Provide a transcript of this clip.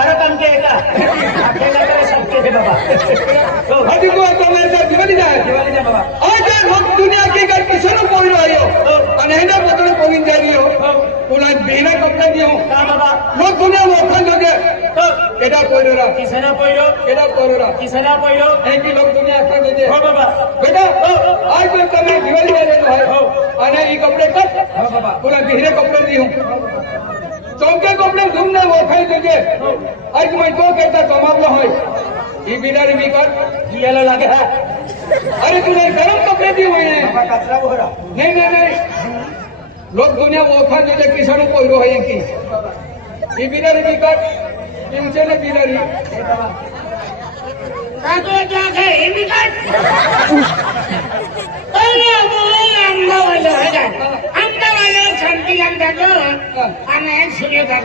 हर काम के का अकेला करे सबके है बाबा हदी को तो मैं से दिवाली जाए बाबा आज लोग दुनिया की गल किसनो कोई रहियो અને એને બદલે પોલીન જાય રહ્યો ઓલા બેના કપડા દિયો का बाबा લોક દુનિયા ઓખન જોજે કેડા કોઈરા किसना पहिलो કેડા કોઈરા किसना पहिलो એ की लोग दुनिया आखा જોજે हो बाबा बेटा आज तो તમે દિવાળી જાય તો અને ઈ કપડે કટ हो बाबा ઓલા બીરે કપડે દિયો चौके कपड़े तुमने ओखाई जोजे आज मैं तो कहता कमावलो होय ई बिनारी बिकर गियाला लगे है अरे तूने गरम कपड़े दिए हुए हैं बाबा कचरा बोरा नहीं नहीं नहीं लोग दुनिया ओखा जोजे किसानों को रो है की ई बिनारी बिकर इनसे ने बिनारी काको क्या है इमिकट ओले बोले अंडा वाले है अंडा वाले शांति अंडा को अने सूर्य का